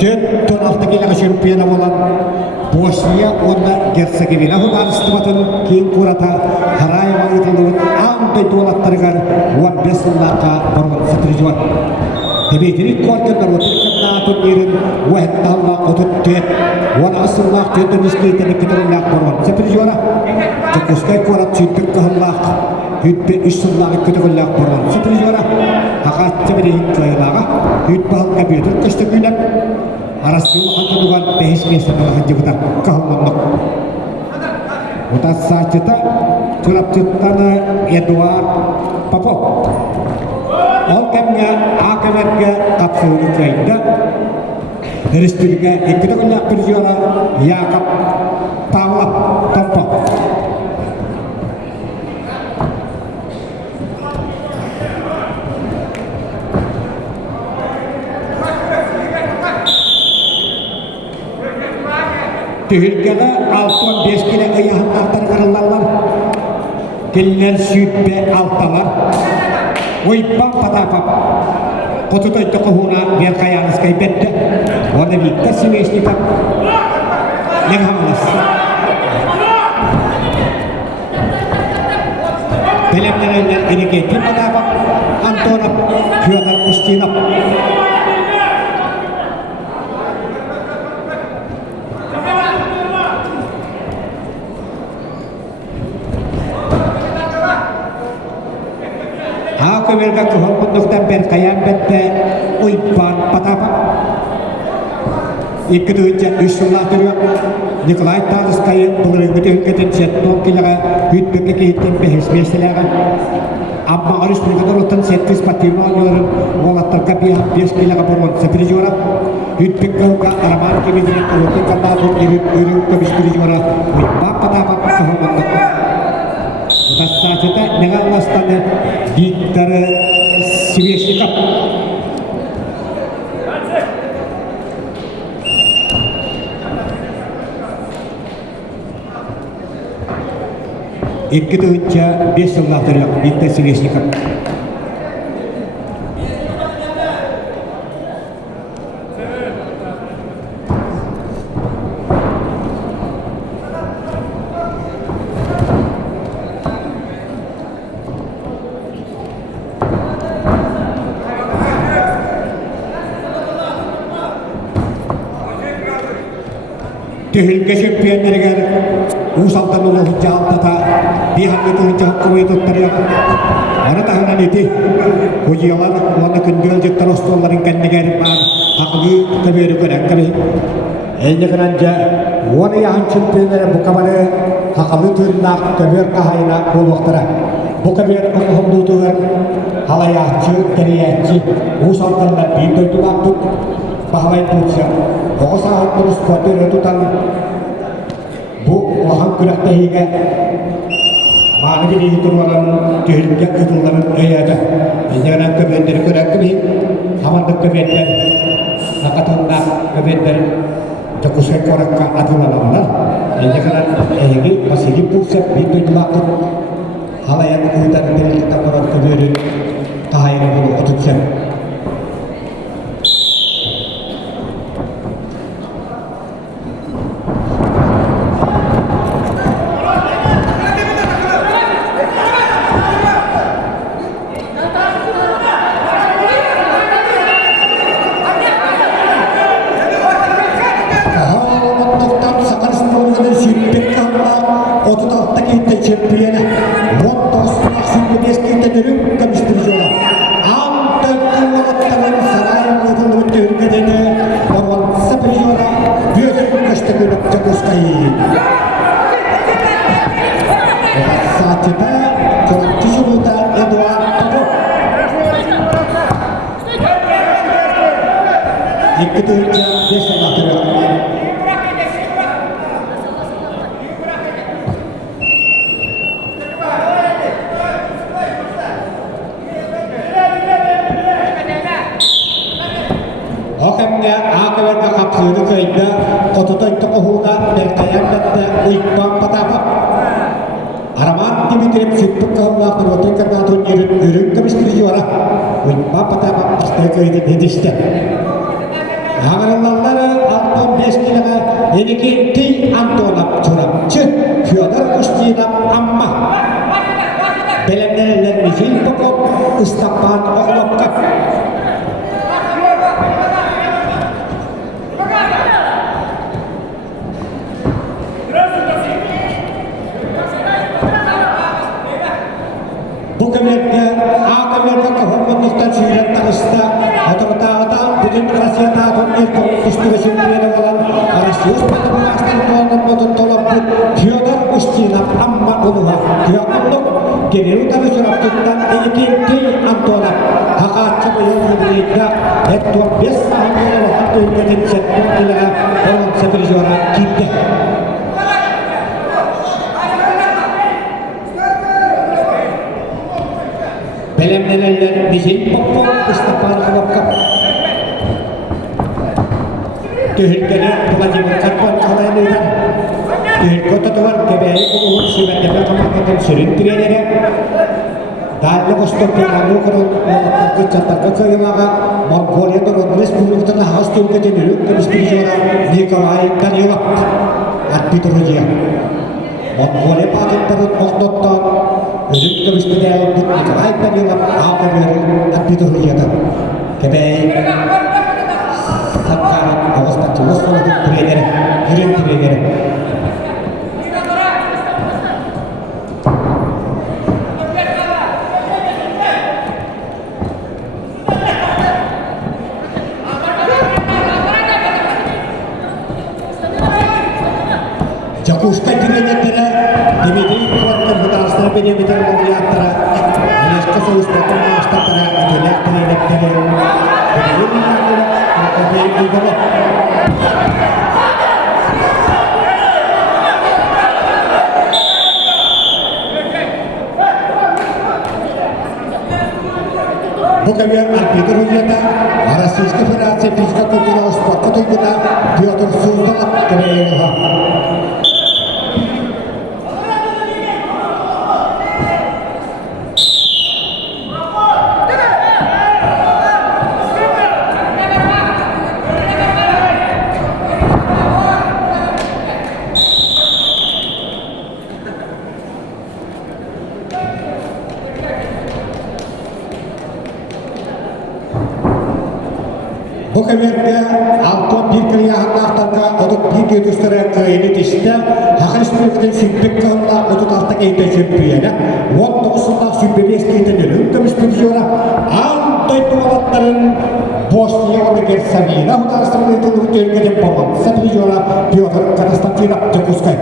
Töttön altakilaga çempiyona olan Bosnia onda Gersegovina Hunaristımatın Kim Kurata Harayeva Itılı'nın Amday dolatlarıgar 15 yıllarga barvan satırıcı var. Debetini korkunlar otururken natun yerin Vahettallah otuttet Wana asıllah töttön iskeyteni kitarıllah barvan satırıcı var. Jakuskay kurat çüttük kahıllah Hütte üstünlağı kitarıllah barvan satırıcı var. Hakat cemede hitlayılağa Hütte halka büyütür kıştı gülen Arasyu hantudugan behis-behisan olahan jebatan kahulmondok. Utas sajeta curap citana Edward Popov. Olkemnya akamerga kapsul kaida. Respublika ikutnya berjuara Yakap Pawat Tompok. Tühülgele altıman 5 kile ayahan artar karılarlar. Killer sütbe altalar. Oypam patapap. Kotutoy tokohuna biar kayanis kaybedde. Wana bitta siwesni pak. Yang hamalas. Telemnerenler irigeti patapap. Antonap. Hyökar kustinap. Mereka kehormatan tampil kaya bete uipan patapa ikut ujian usulah terus Nikolai Taras kaya pengerin betul ketin setong kila hit bekekitin behis selera amma harus mereka rotan setis patima nyoran wala terkapi habis kila kaporwan sepiri juara hit bekau ka araman kini jadi rotan kata pun irit kabis sepiri juara uipan patapa kehormatan Tassa kita dengan lastanya di tara Siwesi Cup. Ikut uca biasa lah terlalu di tara Siwesi Cup. Tehilke champion negar usaltan ulah jauh tata dihan itu jauh kau itu teriak mana tahanan itu hujiawan mana kendal je terus tolaringkan negar pan akli kabiru kadang kabi ini keranja wana yang champion negar buka mana akli tu nak kabir kahayna puluh tera buka biar penghom dutuan halaya cie teriak cie usaltan dan pintu itu waktu bahwa itu siap Kosa terus kuatir itu tan bu wahang kuda tehiga mana jadi itu orang dihirjak itu orang ayah dah jangan kebender kuda kebih haman kebender nak nak kebender jago sekor ka aturan mana jangan ehgi masih di pusat itu dilakukan hal yang kuitan dari kita orang kebender tahayana dulu otot itu biasa lah terus. Oke, ya, aku berkakap sudah kerja. Kototo itu kehuda berkayaan dan uipang patapa. Araman tiba-tiba situ kau nak menutup kerja tu nyirik kami sendiri juara. Uipang patapa pasti kerja di distrik. Ağırlarları Anton Beskilaga eniki T. Antonov çorapçı Fyodor Ustinov amma. Belemneler Mikhail Popov, Stepan Orlovkov. Bu kemerke kahramanlıktan şehirler tanıştı. Otorita bütün Rusya tarafından ilk üstüveşin birine olan Arasiyos Patabastan Doğan'ın tolabı Fyodor Ustinov amma oluha. Fyodor'un genel utanı çorapçıktan ekitin Antonov. Haka çabayın yürüyükte ettuak biasa hangi hatta ülketin setmuk ile olan seferijora gitti. Belemneler Mikhail Popov, Stepan Orlovkov. Tühülkeni Vladimir Karpan kalayınıyla Tühülkota tuvar kebeği kuluğun süvetlerine kamakatın sürün treneri Dağlı Vostok'ta Anukur'un Oğlakakı Çatakı köyümağa Mongolya'da Rodin Respublika'da Haas Tülketin ülük Kemistirijora Nikolay Danilov Atpitorujia Mongolia Pakettarın Oğdot'tan Ülük Kemistirijora Nikolay Danilov Ağabey'in Atpitorujiya'da kebeği Sakarın Ağustos'ta Vostok'ta treneri Yürün treneri Jakuska direnyatara Dimitri Kuatkan Hutasna Benyamin Mogliatara Aleska Soustata Mastatara Itulektari Lektari Benyamin Mogliatara Benyamin Bukavian arbiter Runyata Arasiska Federasi Fiska Kultura Sport Kutubuna Piotr Sultanat Kemeha Bu kemerke Alton bir keliyahan aktarka otuk bir götüstüre köyünü tişte Hakal Üstürük'ten sübbek kağımla otuk artık eğitim sübbiyene Vot tokusunda sübbeli eskiyeten ölüm kemistirijora Antoy tuvalatların Bosniya ve Gersanina Hudarstamın eğitim ülkeden babam Sepirijora Piotr Katastatina Jakuskay